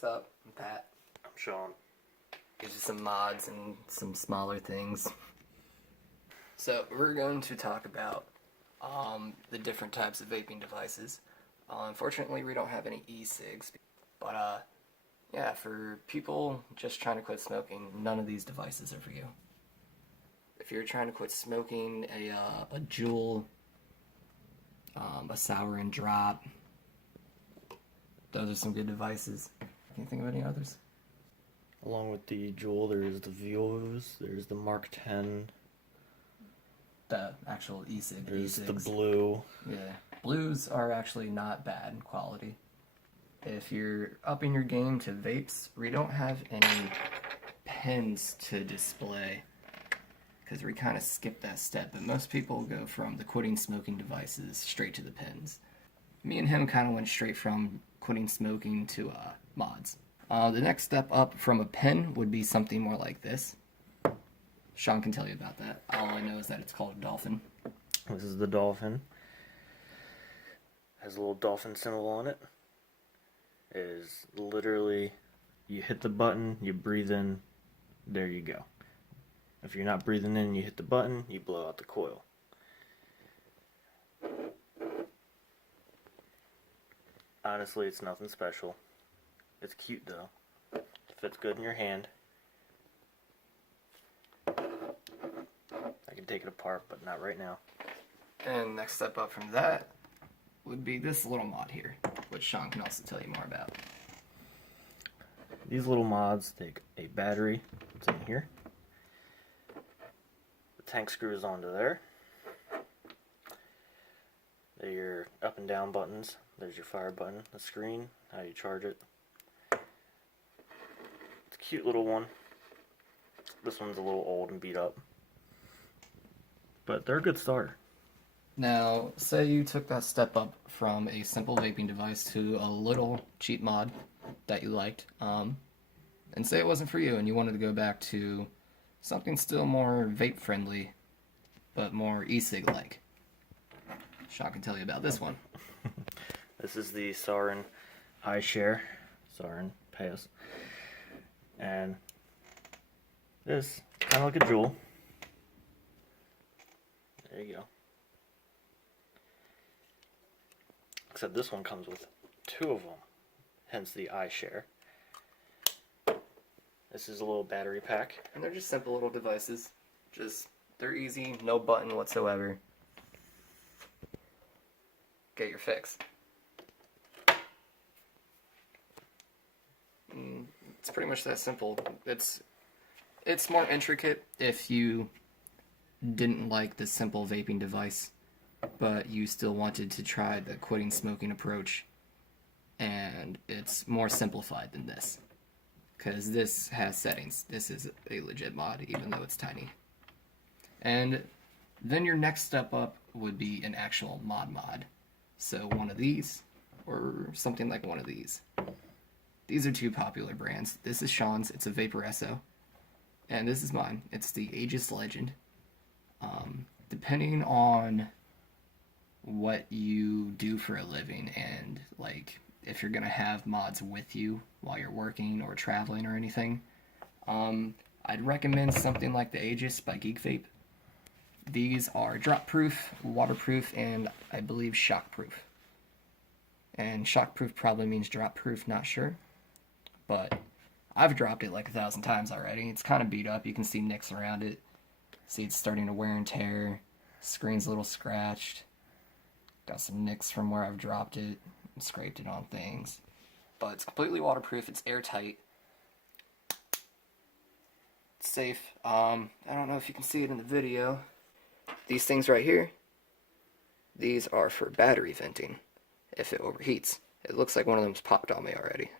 What's up? I'm Pat. I'm Sean. Gives you some mods and some smaller things. So we're going to talk about the different types of vaping devices. Unfortunately, we don't have any e-cigs, but yeah, for people just trying to quit smoking, none of these devices are for you. If you're trying to quit smoking, a Juul, a Sour and Drop, those are some good devices. Can you think of any others? Along with the Juul, there's the Vos, there's the Mark 10, The actual e-cig. there's e-cigs. the Blue. Yeah, blues are actually not bad in quality. If you're upping your game to vapes, we don't have any pens to display because we kind of skipped that step, but most people go from the quitting smoking devices straight to the pens. Me and him kind of went straight from quitting smoking to mods. The next step up from a pen would be something more like this. Sean can tell you about that. All I know is that it's called a Dolphin. This is the Dolphin. Has a little dolphin symbol on it. It is literally, you hit the button, you breathe in, there you go. If you're not breathing in, you hit the button, you blow out the coil. Honestly, it's nothing special. It's cute though. Fits good in your hand. I can take it apart, but not right now. And next step up from that would be this little mod here, which Sean can also tell you more about. These little mods take a battery, it's in here. The tank screws onto there. They're your up and down buttons. There's your fire button, the screen, how you charge it. It's a cute little one. This one's a little old and beat up, but they're a good starter. Now, say you took that step up from a simple vaping device to a little cheap mod that you liked, and say it wasn't for you and you wanted to go back to something still more vape friendly, but more e-cig like. Sean can tell you about this one. This is the Sauren iShare. Sauren, pay us. And this, kind of like a Juul. There you go. Except this one comes with two of them, hence the iShare. This is a little battery pack. And they're just simple little devices. They're easy, no button whatsoever. Get your fix. It's pretty much that simple. It's more intricate if you didn't like the simple vaping device, but you still wanted to try the quitting smoking approach, and it's more simplified than this, because this has settings. This is a legit mod, even though it's tiny. And then your next step up would be an actual mod. So one of these, or something like one of these. These are two popular brands. This is Sean's, it's a Vaporesso, and this is mine. It's the Aegis Legend. Depending on what you do for a living and like if you're gonna have mods with you while you're working or traveling or anything, I'd recommend something like the Aegis by Geek Vape. These are drop proof, waterproof, and I believe shock proof. And shock proof probably means drop proof, not sure. But I've dropped it like 1,000 times already. It's kind of beat up. You can see nicks around it. See, it's starting to wear and tear. Screen's a little scratched. Got some nicks from where I've dropped it and scraped it on things. But it's completely waterproof. It's airtight. It's safe. I don't know if you can see it in the video. These things right here, these are for battery venting if it overheats. It looks like one of them's popped on me already.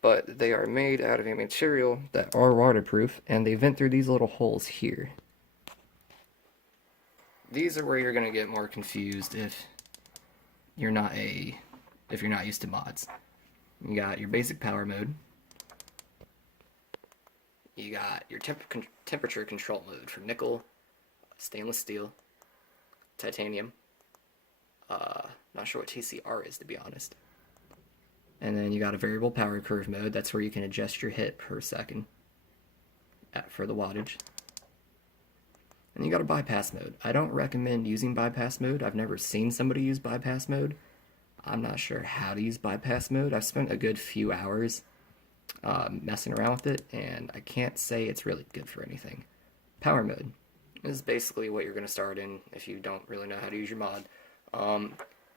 But they are made out of a material that are waterproof, and they vent through these little holes here. These are where you're going to get more confused if you're not used to mods. You got your basic power mode. You got your temperature control mode for nickel, stainless steel, titanium. Not sure what TCR is, to be honest. And then you got a variable power curve mode. That's where you can adjust your hit per second for the wattage. And you got a bypass mode. I don't recommend using bypass mode. I've never seen somebody use bypass mode. I'm not sure how to use bypass mode. I've spent a good few hours messing around with it, and I can't say it's really good for anything. Power mode is basically what you're going to start in if you don't really know how to use your mod.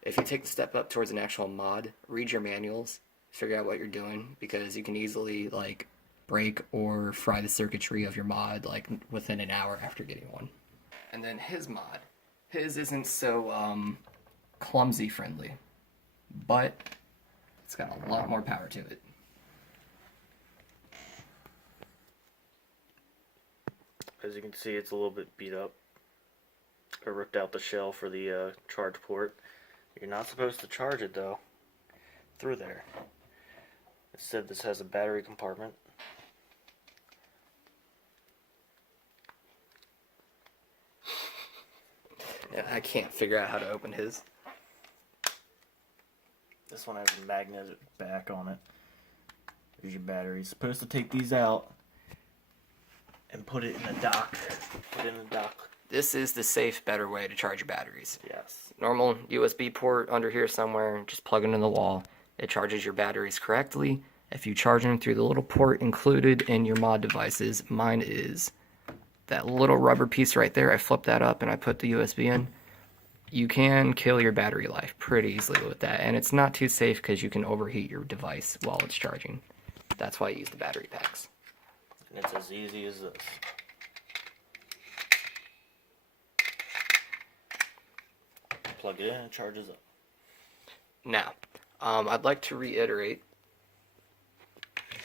If you take the step up towards an actual mod, read your manuals, figure out what you're doing, because you can easily like break or fry the circuitry of your mod like within an hour after getting one. And then his mod, his isn't so clumsy friendly, but it's got a lot more power to it. As you can see, it's a little bit beat up. I ripped out the shell for the charge port. You're not supposed to charge it though through there. Instead, this has a battery compartment. Yeah, I can't figure out how to open his. This one has a magnetic back on it. There's your battery. You're supposed to take these out and put it in a dock. Put it in a dock. This is the safe, better way to charge your batteries. Yes. Normal USB port under here somewhere, just plug it in the wall. It charges your batteries correctly. If you charge them through the little port included in your mod devices, mine is that little rubber piece right there. I flip that up and I put the USB in. You can kill your battery life pretty easily with that, and it's not too safe because you can overheat your device while it's charging. That's why I use the battery packs. And it's as easy as this. Plug it in and it charges up. Now, I'd like to reiterate,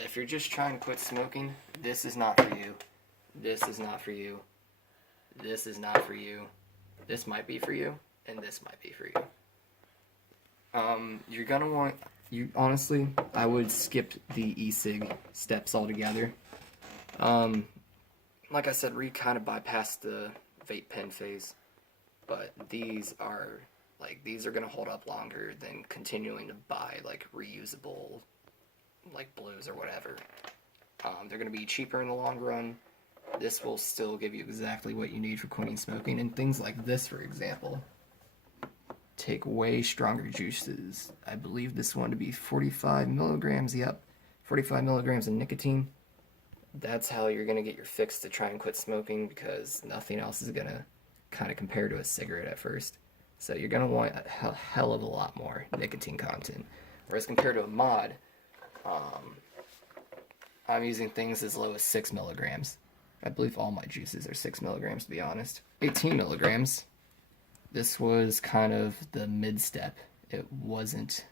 if you're just trying to quit smoking, this is not for you. This is not for you. This is not for you. This might be for you, and this might be for you. You're gonna want, honestly, I would skip the e-cig steps altogether. Like I said, we kind of bypassed the vape pen phase, but these are gonna hold up longer than continuing to buy like reusable, like blues or whatever. They're gonna be cheaper in the long run. This will still give you exactly what you need for quitting smoking, and things like this, for example, take way stronger juices. I believe this one to be 45 milligrams. Yep, 45 milligrams of nicotine. That's how you're gonna get your fix to try and quit smoking, because nothing else is gonna kind of compare to a cigarette at first. So you're gonna want a hell of a lot more nicotine content. Whereas compared to a mod, I'm using things as low as 6 milligrams. I believe all my juices are 6 milligrams, to be honest. 18 milligrams. This was kind of the mid-step. It wasn't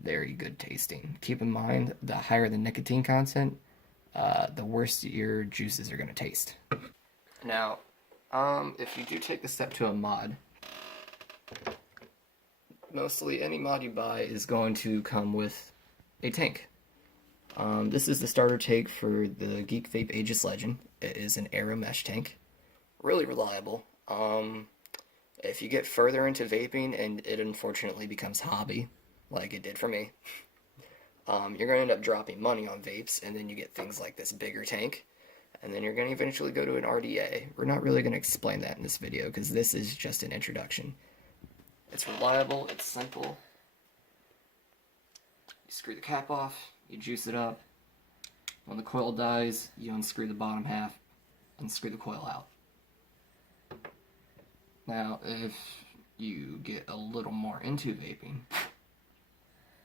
very good tasting. Keep in mind, the higher the nicotine content, the worse your juices are going to taste. Now, if you do take the step to a mod, mostly any mod you buy is going to come with a tank. This is the starter tank for the Geek Vape Aegis Legend. It is an Aero mesh tank. Really reliable. If you get further into vaping and it unfortunately becomes hobby, like it did for me, you're going to end up dropping money on vapes, and then you get things like this bigger tank, and then you're going to eventually go to an RDA. We're not really going to explain that in this video because this is just an introduction. It's reliable, it's simple. You screw the cap off, you juice it up. When the coil dies, you unscrew the bottom half and screw the coil out. Now, if you get a little more into vaping,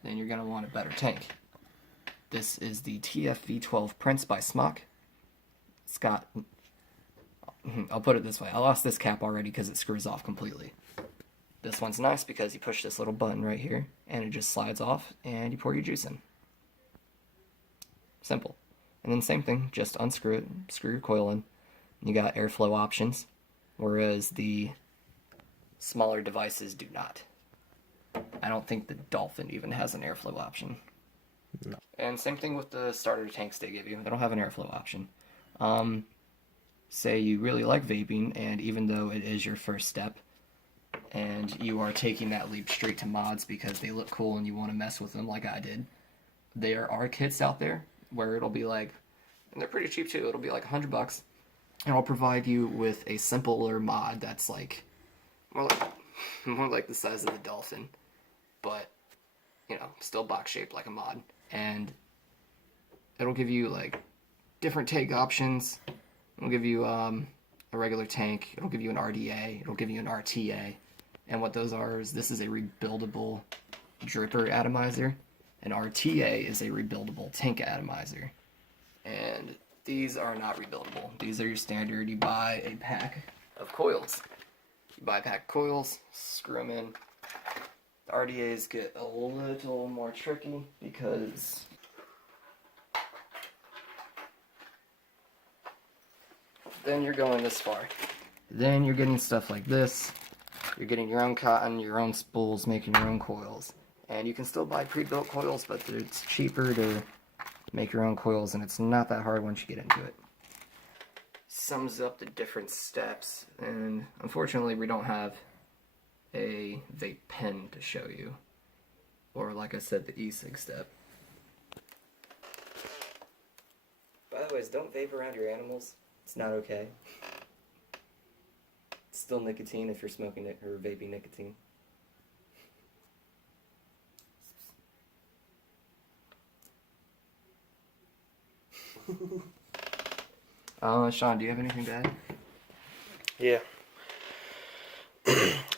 then you're going to want a better tank. This is the TFV12 Prince by Smock. It's got, I'll put it this way, I lost this cap already because it screws off completely. This one's nice because you push this little button right here and it just slides off and you pour your juice in. Simple. And then same thing, just unscrew it, screw your coil in. You got airflow options, whereas the smaller devices do not. I don't think the Dolphin even has an airflow option. No. And same thing with the starter tanks they give you. They don't have an airflow option. Say you really like vaping, and even though it is your first step, and you are taking that leap straight to mods because they look cool and you want to mess with them like I did, there are kits out there where it'll be like, and they're pretty cheap too, it'll be like $100, and I'll provide you with a simpler mod that's like more like the size of the dolphin, but you know, still box shaped like a mod, and it'll give you like different tank options. It'll give you a regular tank, it'll give you an RDA, it'll give you an RTA, and what those are is this is a rebuildable dripper atomizer, and RTA is a rebuildable tank atomizer, and these are not rebuildable. These are your standard, you buy a pack of coils. You buy a pack of coils, screw them in. The RDAs get a little more tricky because then you're going this far. Then you're getting stuff like this. You're getting your own cotton, your own spools, making your own coils. And you can still buy pre-built coils, but it's cheaper to make your own coils, and it's not that hard once you get into it. Sums up the different steps, and unfortunately we don't have a vape pen to show you, or like I said, the e-cig step. By the way, don't vape around your animals. It's not okay. It's still nicotine if you're smoking it or vaping nicotine. Sean, do you have anything to add? Yeah.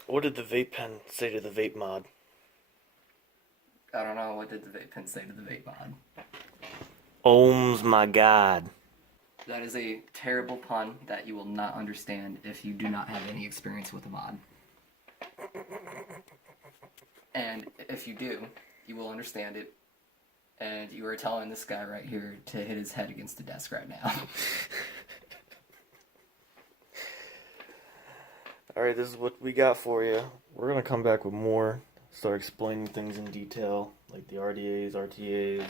What did the vape pen say to the vape mod? I don't know. What did the vape pen say to the vape mod? Ohms, my god. That is a terrible pun that you will not understand if you do not have any experience with a mod. And if you do, you will understand it. And you are telling this guy right here to hit his head against the desk right now. Alright, this is what we got for you. We're going to come back with more, start explaining things in detail, like the RDAs, RTAs,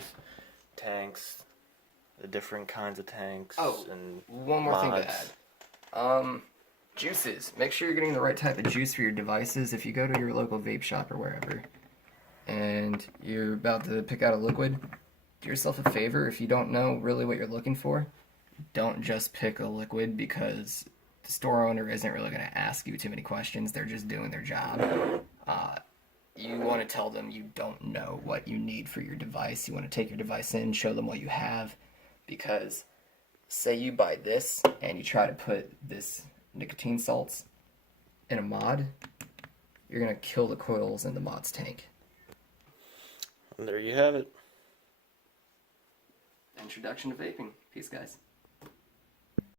tanks, the different kinds of tanks, and one more thing to add. Juices. Make sure you're getting the right type of juice for your devices. If you go to your local vape shop or wherever, and you're about to pick out a liquid, do yourself a favor. If you don't know really what you're looking for, don't just pick a liquid, because the store owner isn't really going to ask you too many questions. They're just doing their job. You want to tell them you don't know what you need for your device. You want to take your device in, show them what you have, because say you buy this and you try to put this nicotine salts in a mod, you're going to kill the coils in the mod's tank. And there you have it. Introduction to vaping. Peace, guys.